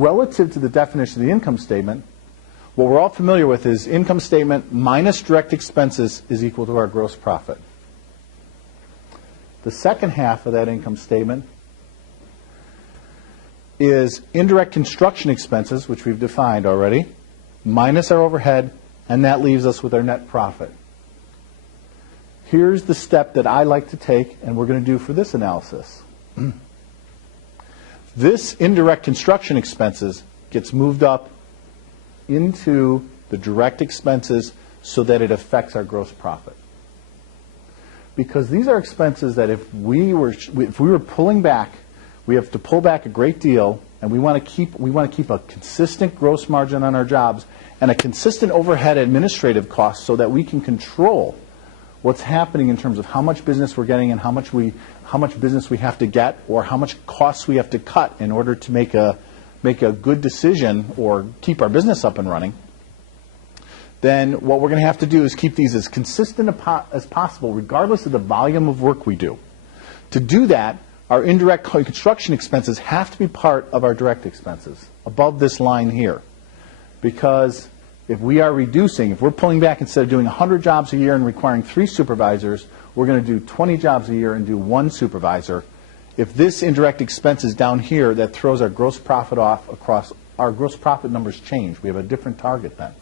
relative to the definition of the income statement, what we're all familiar with is income statement minus direct expenses is equal to our gross profit. The second half of that income statement is indirect construction expenses, which we've defined already, minus our overhead, and that leaves us with our net profit. Here's the step that I like to take, and we're going to do for this analysis. This indirect construction expenses gets moved up into the direct expenses so that it affects our gross profit. Because these are expenses that if we were pulling back, we have to pull back a great deal, and we want to keep a consistent gross margin on our jobs and a consistent overhead administrative cost so that we can control what's happening in terms of how much business we're getting and how much business we have to get or how much costs we have to cut in order to make a good decision or keep our business up and running. Then what we're going to have to do is keep these as consistent as possible regardless of the volume of work we do. To do that, our indirect construction expenses have to be part of our direct expenses above this line here. Because if we are reducing, if we're pulling back instead of doing 100 jobs a year and requiring 3 supervisors, we're going to do 20 jobs a year and do 1 supervisor. If this indirect expense is down here, that throws our gross profit off across, our gross profit numbers change. We have a different target then.